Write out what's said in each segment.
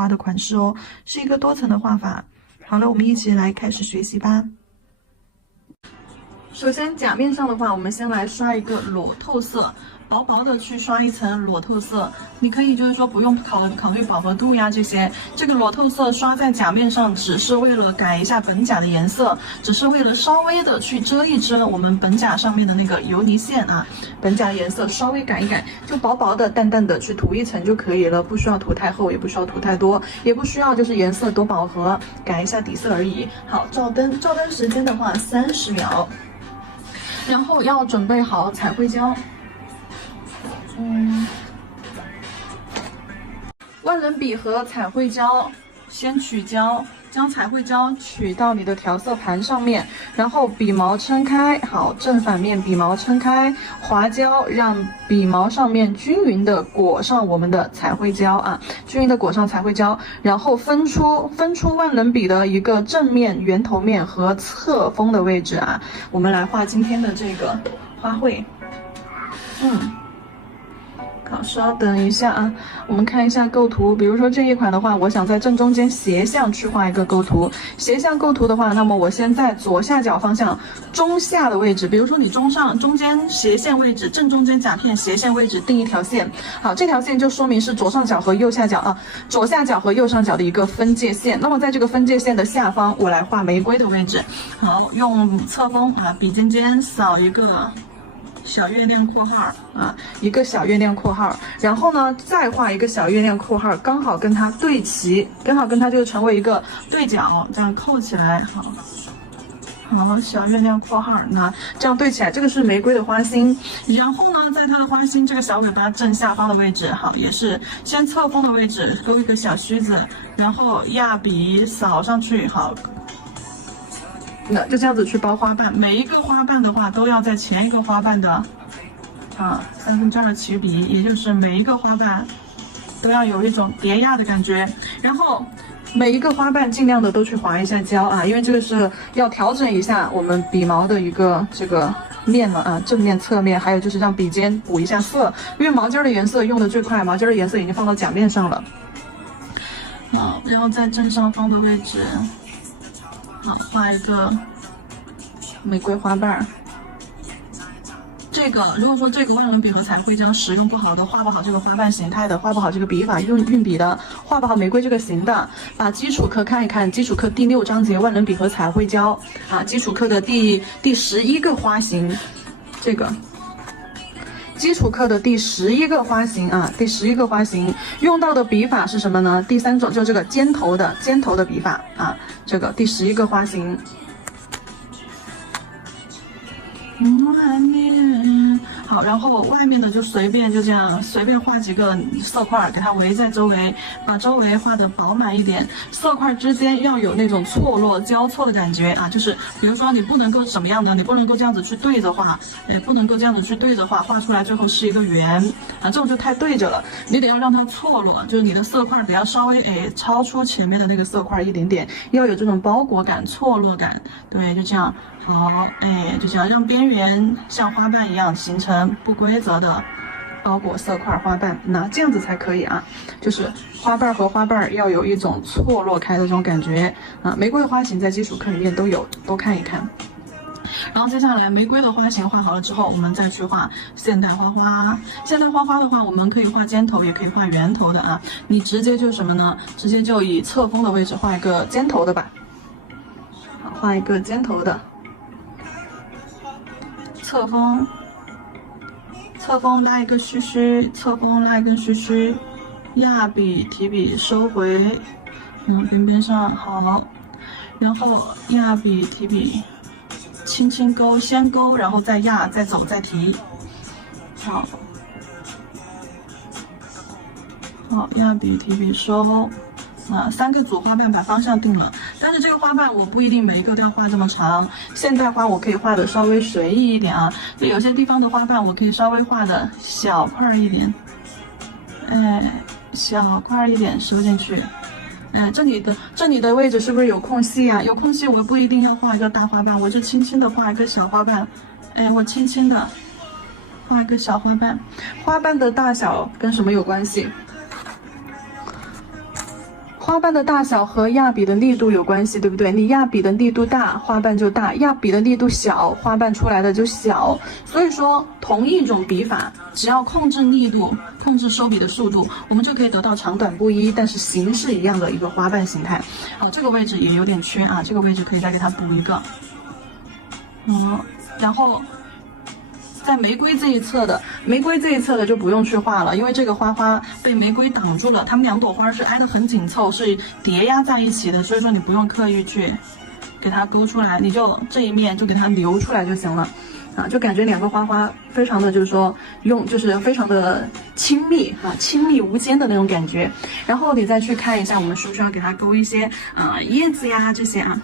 花的款式哦，是一个多层的画法。好了，我们一起来开始学习吧。首先甲面上的话，我们先来刷一个裸透色，薄薄的去刷一层裸透色。你可以就是说不用考虑饱和度呀这些，这个裸透色刷在甲面上，只是为了改一下本甲的颜色，只是为了稍微的去遮一遮我们本甲上面的那个游离线啊，本甲颜色稍微改一改，就薄薄的淡淡的去涂一层就可以了，不需要涂太厚，也不需要涂太多，也不需要就是颜色多饱和，改一下底色而已。好，照灯时间的话30秒。然后要准备好彩绘胶，万能笔和彩绘胶，先取胶，将彩绘胶取到你的调色盘上面，然后笔毛撑开，好，正反面笔毛撑开，划胶，让笔毛上面均匀的裹上我们的彩绘胶啊，均匀的裹上彩绘胶，然后分出万能笔的一个正面、圆头面和侧锋的位置啊，我们来画今天的这个花卉，好，稍等一下啊，我们看一下构图。比如说这一款的话，我想在正中间斜向去画一个构图。斜向构图的话，那么我先在左下角方向中下的位置，比如说你中间斜线位置，正中间甲片斜线位置定一条线。好，这条线就说明是左上角和右下角啊，左下角和右上角的一个分界线。那么在这个分界线的下方，我来画玫瑰的位置。好，用侧锋啊，笔尖尖扫一个小月亮括号啊，一个小月亮括号，然后呢，再画一个小月亮括号，刚好跟它对齐，刚好跟它就成为一个对角，这样扣起来，好，小月亮括号，那这样对起来，这个是玫瑰的花心，然后呢，在它的花心这个小尾巴正下方的位置，好，也是先侧锋的位置勾一个小须子，然后压笔扫上去，好。那就这样子去包花瓣，每一个花瓣的话都要在前一个花瓣的2/3起笔，也就是每一个花瓣都要有一种叠压的感觉。然后每一个花瓣尽量的都去划一下胶啊，因为这个是要调整一下我们笔毛的一个这个面了啊，正面、侧面，还有就是让笔尖补一下色，因为毛尖的颜色用的最快，毛尖的颜色已经放到甲面上了。好，然后在正上方的位置。好，画一个玫瑰花瓣。这个如果说这个万能笔和彩绘胶使用不好的，画不好这个花瓣形态的，画不好这个笔法运笔的，画不好玫瑰这个形的，把基础课看一看，基础课第6章节万能笔和彩绘胶啊，基础课的第11个花型，这个。基础课的第11个花型啊，第11个花型用到的笔法是什么呢？第3种就是这个尖头的笔法啊，这个第11个花型。好，然后外面的就随便就这样随便画几个色块，给它围在周围，把周围画的饱满一点。色块之间要有那种错落交错的感觉啊，就是比如说你不能够什么样的，你不能够这样子去对着画，不能够这样子去对着画，画出来最后是一个圆啊，这种就太对着了。你得要让它错落，就是你的色块得要稍微超出前面的那个色块一点点，要有这种包裹感、错落感。对，就这样。好，就这样让边缘像花瓣一样形成不规则的包裹色块花瓣，那这样子才可以啊。就是花瓣和花瓣要有一种错落开的这种感觉啊。玫瑰的花型在基础课里面都有，都看一看。然后接下来玫瑰的花型画好了之后，我们再去画现代花花。现代花花的话，我们可以画尖头，也可以画圆头的啊。你直接就什么呢？直接就以侧锋的位置画一个尖头的吧。好，画一个尖头的。侧锋拉一个须须，侧锋拉一根须须，压笔提笔收回，边上好，然后压笔提笔，轻轻勾，先勾，然后再压，再走，再提，好，压笔提笔收。3个组花瓣把方向定了，但是这个花瓣我不一定每一个都要画这么长。现代花我可以画的稍微随意一点啊，就有些地方的花瓣我可以稍微画的小块一点，小块一点收进去。这里的位置是不是有空隙啊？有空隙我不一定要画一个大花瓣，我就轻轻的画一个小花瓣。我轻轻的画一个小花瓣，花瓣的大小跟什么有关系？花瓣的大小和压笔的力度有关系，对不对？你压笔的力度大，花瓣就大；压笔的力度小，花瓣出来的就小。所以说，同一种笔法，只要控制力度、控制收笔的速度，我们就可以得到长短不一，但是形式一样的一个花瓣形态。好，这个位置也有点缺啊，这个位置可以再给它补一个。然后。在玫瑰这一侧的就不用去画了，因为这个花花被玫瑰挡住了，它们两朵花是挨得很紧凑，是叠压在一起的，所以说你不用刻意去给它勾出来，你就这一面就给它留出来就行了。就感觉两个花花非常的就是说就是非常的亲密亲密无间的那种感觉。然后你再去看一下，我们需不需要给它勾一些叶子呀这些啊。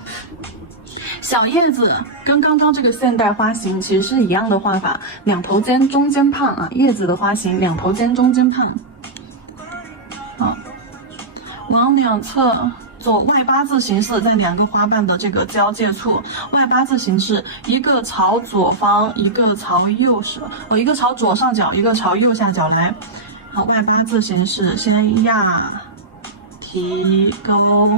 小叶子跟刚刚这个现代花型其实是一样的画法，两头尖中间胖啊，叶子的花型两头尖中间胖。好，往两侧做外八字形式，在两个花瓣的这个交界处，外八字形式，一个朝左方，一个朝右一个朝左上角，一个朝右下角来。好，外八字形式，先压提勾。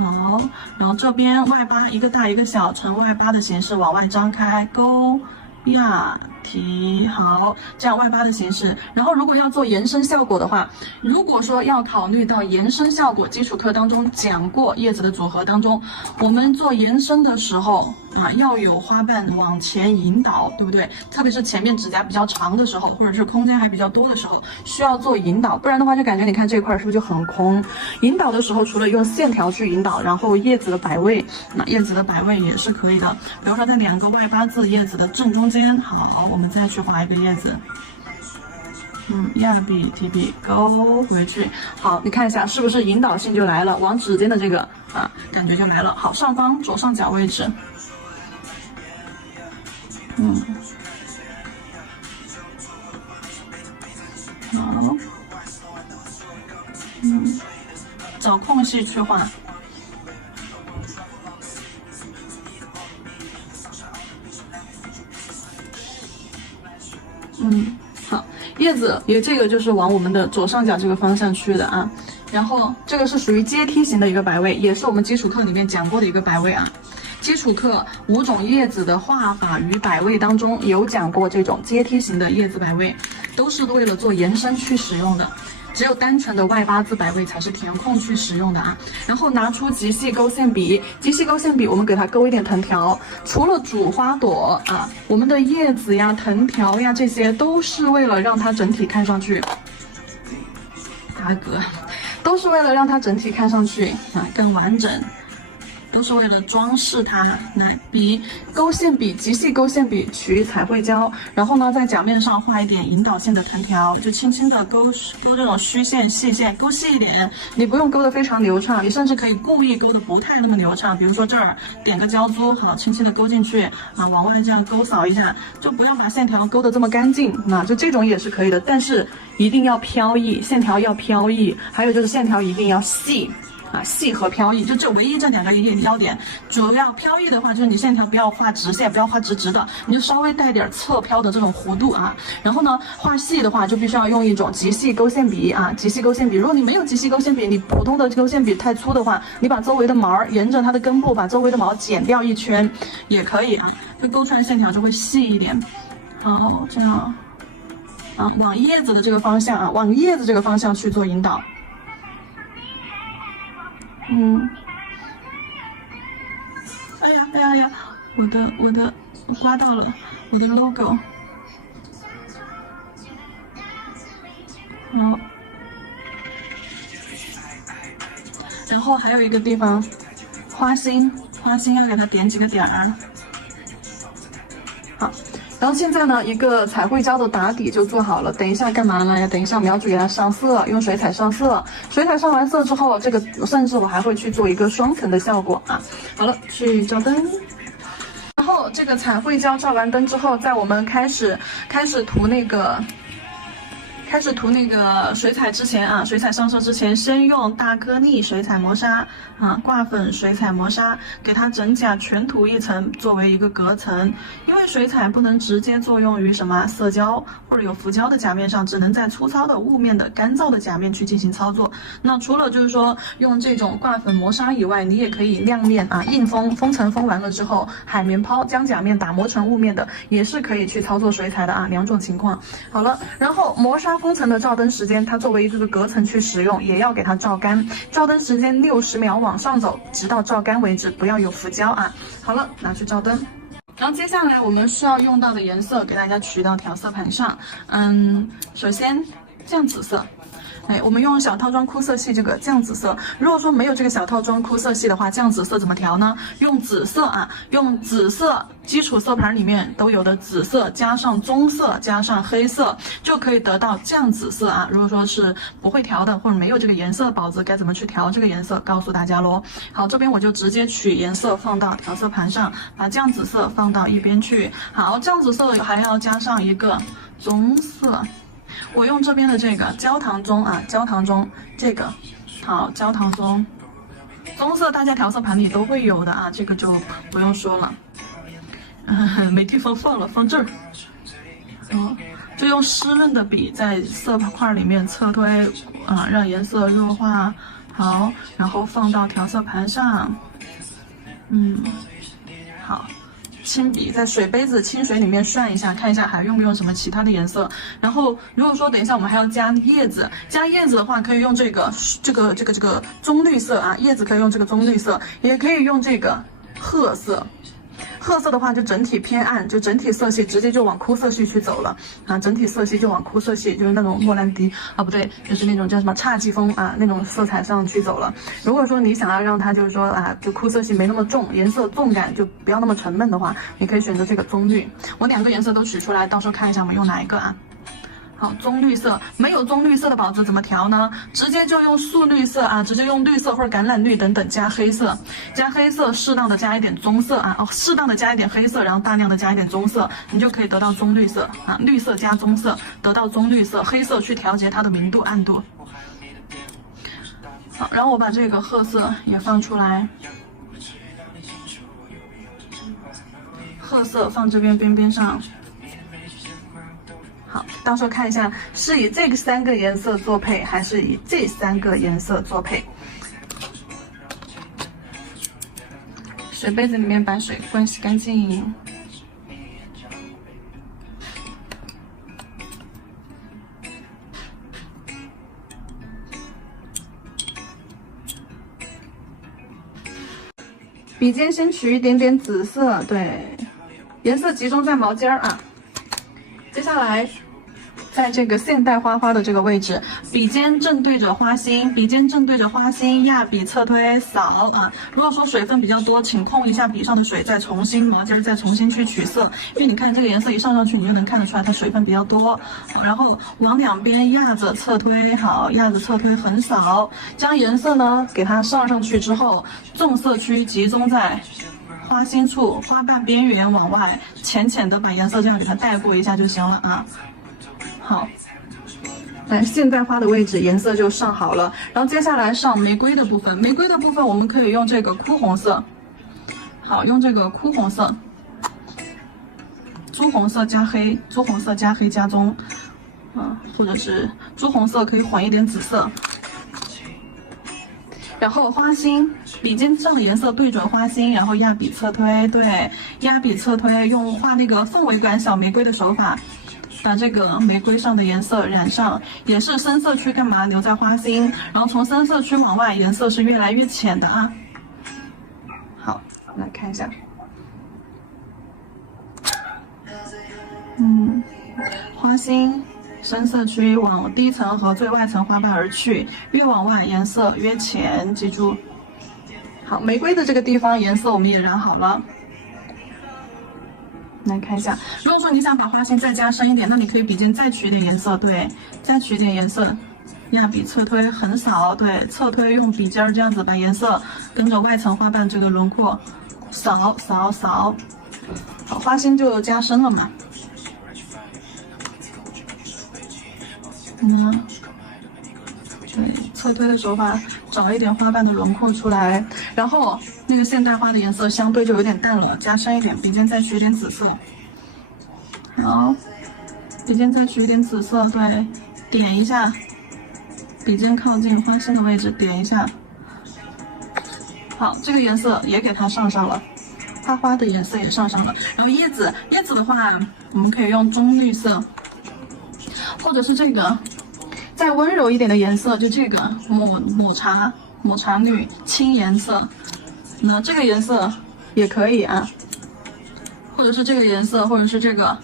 好，然后这边外八一个大一个小，呈外八的形式往外张开，勾压提。好，这样外八的形式。然后如果要做延伸效果的话，如果说要考虑到延伸效果，基础课当中讲过叶子的组合当中，我们做延伸的时候要有花瓣往前引导，对不对？特别是前面指甲比较长的时候，或者是空间还比较多的时候，需要做引导，不然的话就感觉你看这块是不是就很空？引导的时候，除了用线条去引导，然后叶子的摆位，叶子的摆位也是可以的。比如说在两个外八字叶子的正中间，好，我们再去画一个叶子。压笔提笔勾回去。好，你看一下是不是引导性就来了？往指尖的这个感觉就来了。好，上方左上角位置。好，找空隙去画。好，叶子也这个就是往我们的左上角这个方向去的啊。然后这个是属于阶梯型的一个摆位，也是我们基础课里面讲过的一个摆位啊。基础课5种叶子的画法与摆位当中有讲过这种阶梯型的叶子摆位，都是为了做延伸去使用的。只有单纯的外八字摆位才是填空去使用的啊。然后拿出极细勾线笔，极细勾线笔我们给它勾一点藤条。除了主花朵我们的叶子呀、藤条呀这些都是为了让它整体看上去打嗝，都是为了让它整体看上去更完整。都是为了装饰它。来，笔勾线笔，极细勾线笔取彩绘胶，然后呢，在甲面上画一点引导性的藤条，就轻轻的勾这种虚线、细线，勾细一点。你不用勾得非常流畅，你甚至可以故意勾得不太那么流畅。比如说这儿点个胶珠，好，轻轻的勾进去往外这样勾扫一下，就不要把线条勾得这么干净。就这种也是可以的，但是一定要飘逸，线条要飘逸，还有就是线条一定要细。细和飘逸，就这唯一这2个要点。主要飘逸的话，就是你线条不要画直线，不要画直直的，你就稍微带点侧飘的这种弧度然后呢，画细的话就必须要用一种极细勾线笔极细勾线笔。如果你没有极细勾线笔，你普通的勾线笔太粗的话，你把周围的毛沿着它的根部把周围的毛剪掉一圈也可以就勾出来线条就会细一点。好，这样往叶子的这个方向往叶子这个方向去做引导。哎呀，我的刮到了我的 logo。好，然后还有一个地方，花心要给它点几个点儿。好。然后现在呢，一个彩绘胶的打底就做好了。等一下干嘛呢？等一下我们要去给它上色，用水彩上色。水彩上完色之后，这个甚至我还会去做一个双层的效果好了，去照灯。然后这个彩绘胶照完灯之后，在我们开始涂那个开始涂那个水彩之前啊，水彩上色之前，先用大颗粒水彩磨砂啊，挂粉水彩磨砂，给它整甲全涂一层，作为一个隔层。因为水彩不能直接作用于什么色胶或者有浮胶的甲面上，只能在粗糙的雾面的干燥的甲面去进行操作。那除了就是说用这种挂粉磨砂以外，你也可以亮面啊，硬封层封完了之后，海绵抛将甲面打磨成雾面的，也是可以去操作水彩的啊，两种情况。好了，然后磨砂封层的照灯时间，它作为一个隔层去使用，也要给它照干。照灯时间60秒往上走，直到照干为止，不要有浮胶啊。好了，拿去照灯。然后接下来我们需要用到的颜色，给大家取到调色盘上。首先酱紫色。我们用小套装枯色系这个酱紫色。如果说没有这个小套装枯色系的话，酱紫色怎么调呢？用紫色啊，用紫色基础色盘里面都有的紫色加上棕色加上黑色，就可以得到酱紫色啊。如果说是不会调的或者没有这个颜色宝子，该怎么去调这个颜色，告诉大家咯。好，这边我就直接取颜色放到调色盘上，把酱紫色放到一边去。好，酱紫色还要加上一个棕色。我用这边的这个焦糖棕啊，焦糖棕这个，好，焦糖棕，棕色大家调色盘里都会有的啊，这个就不用说了。没地方放了，放这儿。就用湿润的笔在色块里面侧推啊，让颜色弱化好，然后放到调色盘上。好。轻笔在水杯子清水里面涮一下，看一下还用不用什么其他的颜色。然后如果说等一下我们还要加叶子，加叶子的话可以用这个棕绿色啊，叶子可以用这个棕绿色，也可以用这个褐色。褐色的话就整体偏暗，就整体色系直接就往枯色系去走了啊，整体色系就往枯色系，就是那种莫兰迪啊，不对，就是那种叫什么侘寂风啊那种色彩上去走了。如果说你想要让它就是说啊，就枯色系没那么重，颜色重感就不要那么沉闷的话，你可以选择这个棕绿。我两个颜色都取出来，到时候看一下我们用哪一个啊。好，棕绿色，没有棕绿色的宝子怎么调呢？直接就用素绿色啊，直接用绿色或者橄榄绿等等加黑色，加黑色，适当的加一点棕色啊，适当的加一点黑色，然后大量的加一点棕色，你就可以得到棕绿色啊，绿色加棕色得到棕绿色，黑色去调节它的明度暗度。好，然后我把这个褐色也放出来，褐色放这边边上。好，到时候看一下是以这3个颜色做配，还是以这3个颜色做配。水杯子里面把水灌洗干净。笔尖先取一点点紫色，对，颜色集中在毛尖儿啊。接下来，在这个现代花的这个位置，笔尖正对着花心，笔尖正对着花心，压笔侧推扫啊。如果说水分比较多，请控一下笔上的水，再重新毛尖再重新去取色，因为你看这个颜色一上去，你就能看得出来它水分比较多。好，然后往两边压着侧推，好，压着侧推横扫，将颜色呢给它上去之后，重色区集中在花心处，花瓣边缘往外浅浅的把颜色这样给它带过一下就行了啊。好，来现代花的位置颜色就上好了，然后接下来上玫瑰的部分。玫瑰的部分我们可以用这个枯红色，好，用这个枯红色，朱红色加黑，朱红色加黑加棕，或者是朱红色可以混一点紫色。然后花心，笔尖上的颜色对准花心，然后压笔侧推，对，压笔侧推，用画那个氛围感小玫瑰的手法，把这个玫瑰上的颜色染上，也是深色区干嘛留在花心，然后从深色区往外颜色是越来越浅的啊。好，来看一下，花心。深色区往低层和最外层花瓣而去，越往外颜色越浅，记住。好，玫瑰的这个地方颜色我们也染好了。来看一下，如果说你想把花心再加深一点，那你可以笔尖再取一点颜色，对，再取一点颜色，压笔侧推横扫，对，侧推用笔尖这样子把颜色跟着外层花瓣这个轮廓扫。好，花心就加深了嘛。对，侧推的手法找一点花瓣的轮廓出来，然后那个现代花的颜色相对就有点淡了，加深一点，笔尖再取一点紫色。好，笔尖再取一点紫色，对，点一下，笔尖靠近花心的位置点一下。好，这个颜色也给它上了，它花的颜色也上了。然后叶子的话，我们可以用棕绿色，或者是这个再温柔一点的颜色，就这个抹茶绿青颜色，那这个颜色也可以啊，或者是这个颜色，或者是这个。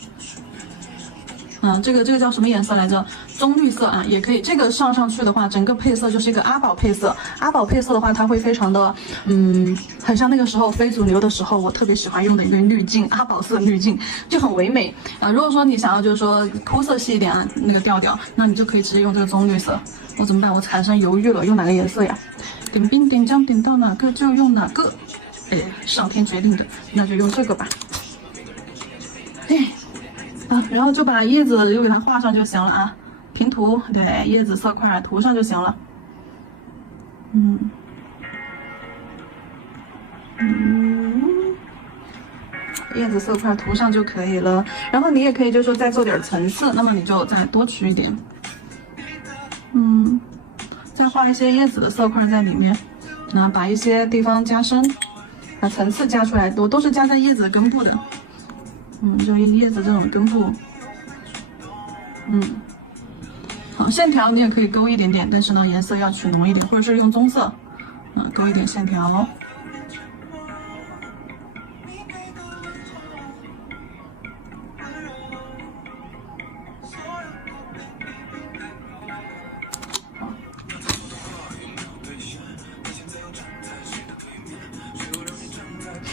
这个叫什么颜色来着？棕绿色啊，也可以。这个上去的话，整个配色就是一个阿宝配色。阿宝配色的话，它会非常的，很像那个时候非主流的时候，我特别喜欢用的一个滤镜，阿宝色滤镜就很唯美啊。如果说你想要就是说枯色系一点啊，那个调调，那你就可以直接用这个棕绿色。我怎么办？我产生犹豫了，用哪个颜色呀？点兵点将点到哪个就用哪个，上天决定的，那就用这个吧。然后就把叶子又给它画上就行了啊，平涂，对，叶子色块涂上就行了。叶子色块涂上就可以了。然后你也可以就是说再做点层次，那么你就再多取一点，再画一些叶子的色块在里面，然后把一些地方加深，把层次加出来，我都是加在叶子根部的。就叶子这种根部，好，线条你也可以勾一点点，但是呢颜色要取浓一点，或者是用棕色，勾一点线条。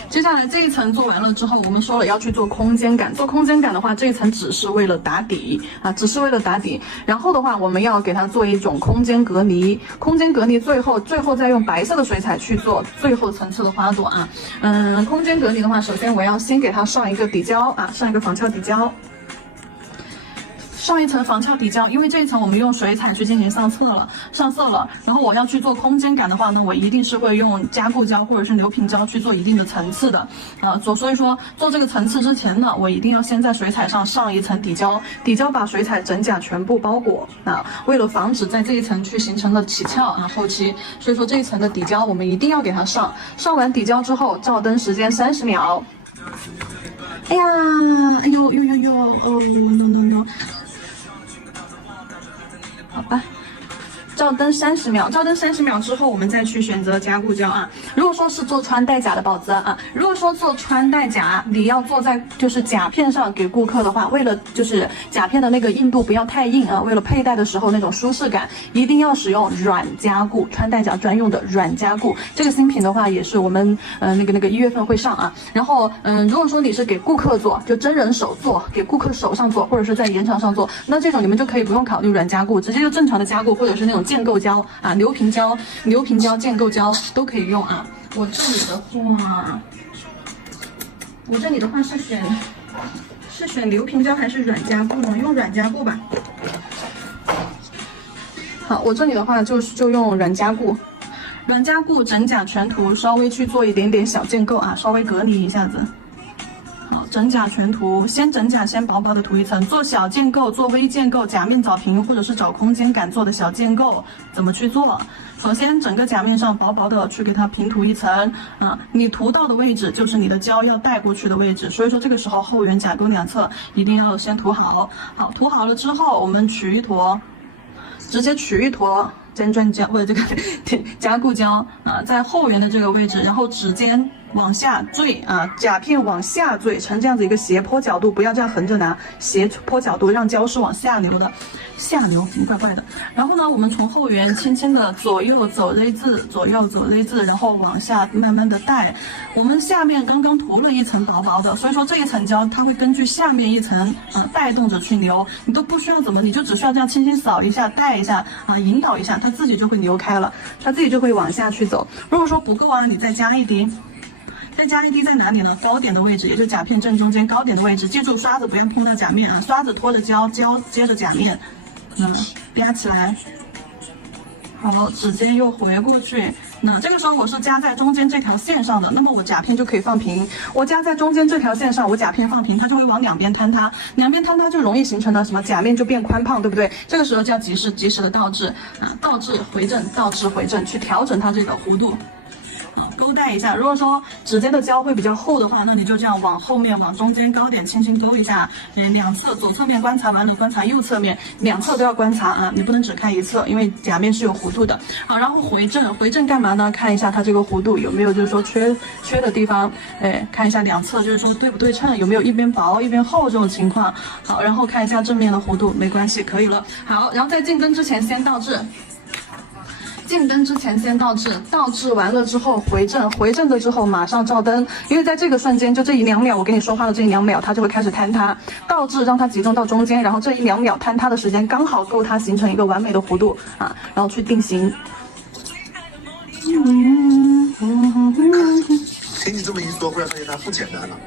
接下来这一层做完了之后，我们说了要去做空间感。做空间感的话，这一层只是为了打底啊，只是为了打底。然后的话，我们要给它做一种空间隔离。空间隔离最后再用白色的水彩去做最后层次的花朵啊。空间隔离的话，首先我要先给它上一个底胶啊，上一个仿俏底胶。上一层仿俏底胶，因为这一层我们用水彩去进行上色了，然后我要去做空间感的话呢，我一定是会用加固胶或者是流平胶去做一定的层次的，所以说做这个层次之前呢，我一定要先在水彩上上一层底胶，底胶把水彩整甲全部包裹啊，为了防止在这一层去形成了起翘啊，后期，所以说这一层的底胶我们一定要给它上完底胶之后，照灯时间30秒。哎呀，哎呦，哦 no。好吧，照灯30秒，照灯30秒之后，我们再去选择加固胶啊。如果说是做穿戴甲的宝子啊，如果说做穿戴甲，你要做在就是甲片上给顾客的话，为了就是甲片的那个硬度不要太硬啊，为了佩戴的时候那种舒适感，一定要使用软加固，穿戴甲专用的软加固。这个新品的话也是我们那个1月份会上啊。然后如果说你是给顾客做，就真人手做，给顾客手上做，或者是在延长上做，那这种你们就可以不用考虑软加固，直接就正常的加固，或者是那种建构胶啊，流平胶、建构胶都可以用啊。我这里的话是选流平胶还是软加固呢？用软加固吧。好，我这里的话就用软加固。软加固整甲全涂，稍微去做一点点小建构啊，稍微隔离一下子。好，整甲全涂，整甲先薄薄的涂一层，做小建构、做微建构、甲面找平或者是找空间感做的小建构，怎么去做？首先整个甲面上薄薄的去给它平涂一层啊，你涂到的位置就是你的胶要带过去的位置，所以说这个时候后圆甲沟两侧一定要先涂好。好，涂好了之后，我们直接取一坨尖钻胶或者这个加固胶啊，在后缘的这个位置，然后指尖往下坠啊，甲片往下坠成这样子一个斜坡角度，不要这样横着拿，斜坡角度让胶是往下流的，下流挺怪怪的。然后呢，我们从后缘轻轻的左右走 Z 字，然后往下慢慢的带。我们下面刚刚涂了一层薄薄的，所以说这一层胶它会根据下面一层带动着去流，你都不需要怎么，你就只需要这样轻轻扫一下，带一下啊，引导一下，它自己就会流开了，它自己就会往下去走。如果说不够啊，你再加一滴。再加一滴在哪里呢？高点的位置，也就是甲片正中间高点的位置。记住刷子不要碰到甲面啊，刷子拖着胶接着甲面，压起来。好，指尖又回过去。那这个时候我是夹在中间这条线上的，那么我甲片就可以放平。我夹在中间这条线上，我甲片放平，它就会往两边坍塌，两边坍塌就容易形成的什么甲面就变宽胖，对不对？这个时候就要及时的倒置啊，倒置回正，倒置回正，去调整它这个弧度。勾带一下，如果说指尖的胶会比较厚的话，那你就这样往后面往中间高点轻轻勾一下，两侧左侧面观察完了，观察右侧面，两侧都要观察啊，你不能只看一侧，因为甲面是有弧度的。好，然后回正，回正干嘛呢？看一下它这个弧度有没有就是说缺的地方，看一下两侧就是说对不对称，有没有一边薄一边厚这种情况。好，然后看一下正面的弧度，没关系，可以了。好，然后在进灯之前先倒置。进灯之前先倒置，倒置完了之后回正，回正了之后马上照灯，因为在这个瞬间就这1-2秒，我跟你说话的这1-2秒，它就会开始坍塌。倒置让它集中到中间，然后这1-2秒坍塌的时间刚好够它形成一个完美的弧度啊，然后去定型。听你这么一说，忽然发现它不简单了。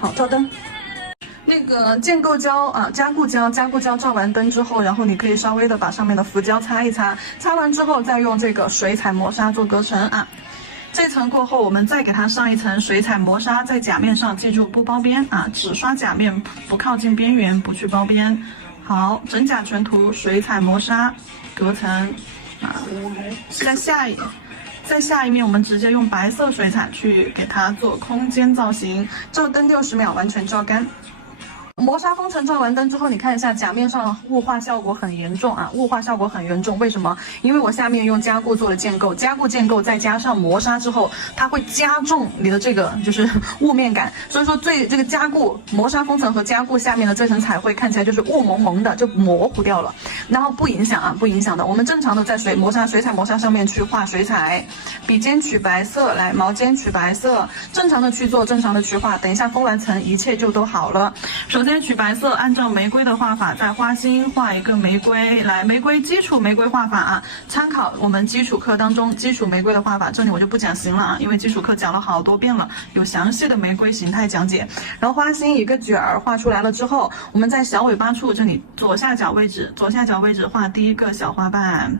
好，照灯。那个建构胶啊，加固胶照完灯之后，然后你可以稍微的把上面的浮胶擦一擦，擦完之后再用这个水彩磨砂做隔层啊。这层过后，我们再给它上一层水彩磨砂，在甲面上记住不包边啊，只刷甲面，不靠近边缘，不去包边。好，整甲全涂水彩磨砂隔层啊。在下一面，我们直接用白色水彩去给它做空间造型，照灯60秒，完全照干。磨砂封层照完灯之后，你看一下甲面上雾化效果很严重啊，雾化效果很严重。为什么？因为我下面用加固做了建构，加固建构再加上磨砂之后，它会加重你的这个就是雾面感。所以说这个加固磨砂封层和加固下面的这层彩绘看起来就是雾蒙蒙的，就模糊掉了。然后不影响啊，不影响的。我们正常的在水彩磨砂上面去画水彩，笔尖取白色，来毛尖取白色，正常的去做，正常的去画。等一下封完层，一切就都好了。首先取白色，按照玫瑰的画法，在花心画一个玫瑰，来玫瑰基础玫瑰画法啊，参考我们基础课当中基础玫瑰的画法，这里我就不讲形了啊，因为基础课讲了好多遍了，有详细的玫瑰形态讲解。然后花心一个卷儿画出来了之后，我们在小尾巴处这里左下角位置画第一个小花瓣。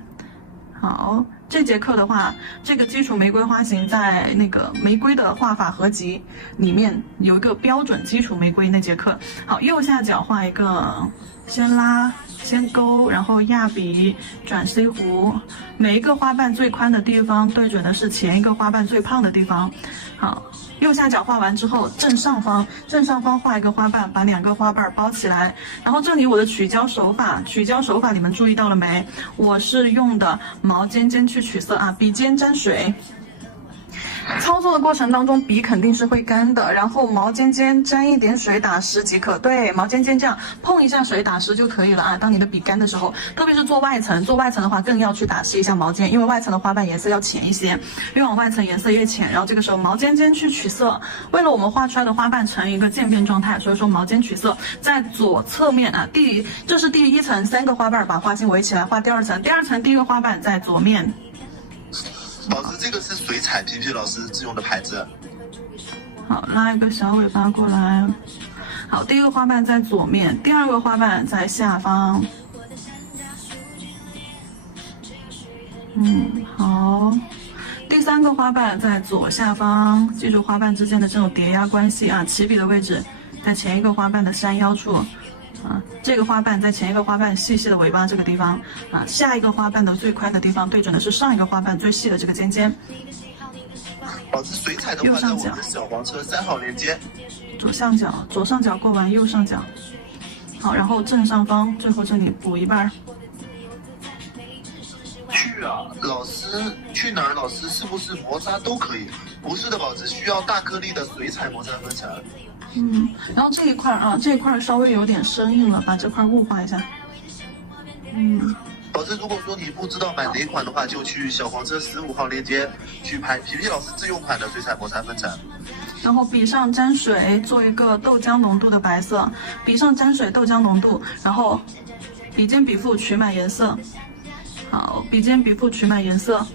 好，这节课的话，这个基础玫瑰花型在那个玫瑰的画法合集里面有一个标准基础玫瑰那节课。好，右下角画一个，先拉，先勾，然后压笔转 C 弧，每一个花瓣最宽的地方对准的是前一个花瓣最胖的地方。好，右下角画完之后，正上方画一个花瓣，把2个花瓣包起来。然后这里我的取胶手法你们注意到了没？我是用的毛尖尖去取色啊，笔尖沾水。操作的过程当中，笔肯定是会干的，然后毛尖尖沾一点水打湿即可。对，毛尖尖这样碰一下水打湿就可以了啊。当你的笔干的时候，特别是做外层的话，更要去打湿一下毛尖，因为外层的花瓣颜色要浅一些，越往外层颜色越浅。然后这个时候毛尖尖去取色，为了我们画出来的花瓣呈一个渐变状态，所以说毛尖取色，在左侧面啊，这是第1层3个花瓣，把花心围起来，画第2层，第2层第1个花瓣在左面。老师，这个是水彩皮皮老师自用的牌子。好，拉一个小尾巴过来。好，第1个花瓣在左面，第2个花瓣在下方。好，第3个花瓣在左下方，记住花瓣之间的这种叠压关系啊，起笔的位置在前一个花瓣的山腰处。啊，这个花瓣在前一个花瓣细细的尾巴这个地方啊，下一个花瓣的最宽的地方对准的是上一个花瓣最细的这个尖尖。老师，水彩的话，在我们的小黄车3号连接，左上角过完右上角，好，然后正上方最后这里补一半。去啊，老师去哪儿？老师是不是磨砂都可以？不是的，老师需要大颗粒的水彩磨砂分层。然后这一块稍微有点生硬了，把这块雾化一下。老师，如果说你不知道买哪款的话，就去小黄车15号链接去拍皮皮老师自用款的水彩磨砂分层。然后笔上沾水，做一个豆浆浓度的白色。笔上沾水，豆浆浓度，然后笔尖笔腹取满颜色。好，笔尖笔腹取满颜色，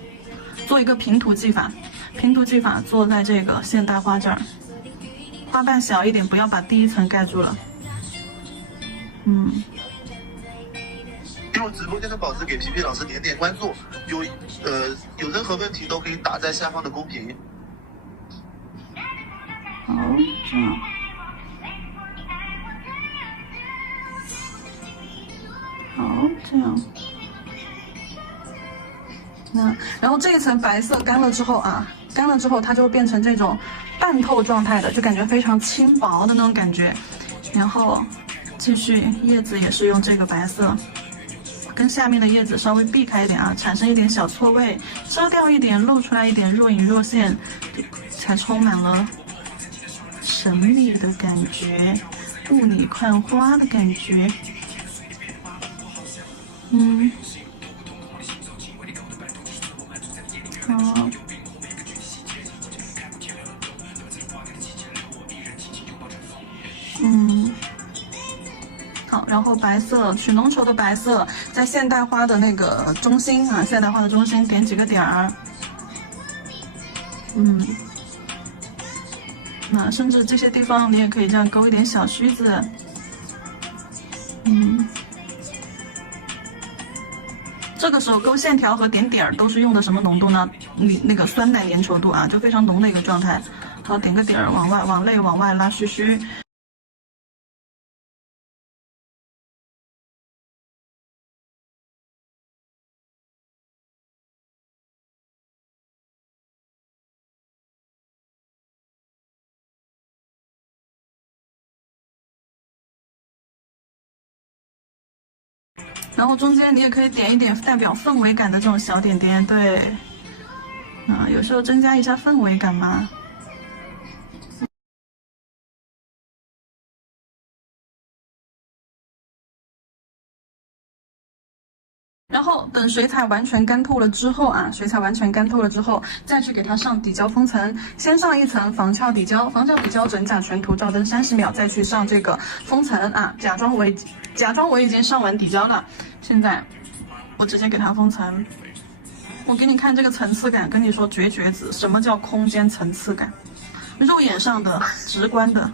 做一个平涂技法。平涂技法做在这个线大花这儿。花瓣小一点，不要把第1层盖住了。入直播间的宝子给皮皮老师点点关注，有任何问题都可以打在下方的公屏。好，这样。好，这样。那然后这一层白色干了之后啊，干了之后它就会变成这种半透状态的，就感觉非常轻薄的那种感觉。然后继续叶子也是用这个白色，跟下面的叶子稍微避开一点啊，产生一点小错位，遮掉一点，露出来一点若隐若现，才充满了神秘的感觉，雾里看花的感觉。好。好，然后白色取浓稠的白色，在现代花的那个中心啊，现代花的中心点几个点儿。那甚至这些地方你也可以这样勾一点小须子。这个时候勾线条和点点儿都是用的什么浓度呢？那个酸奶粘稠度啊，就非常浓的一个状态。好，点个点儿，往内往外拉须须。然后中间你也可以点一点代表氛围感的这种小点点，对，有时候增加一下氛围感嘛。然后等水彩完全干透了之后啊，再去给它上底胶封层，先上一层防翘底胶，整甲醛涂照灯30秒，再去上这个封层啊，假装我已经上完底胶了，现在我直接给它封层。我给你看这个层次感，跟你说绝子，什么叫空间层次感？肉眼上的直观的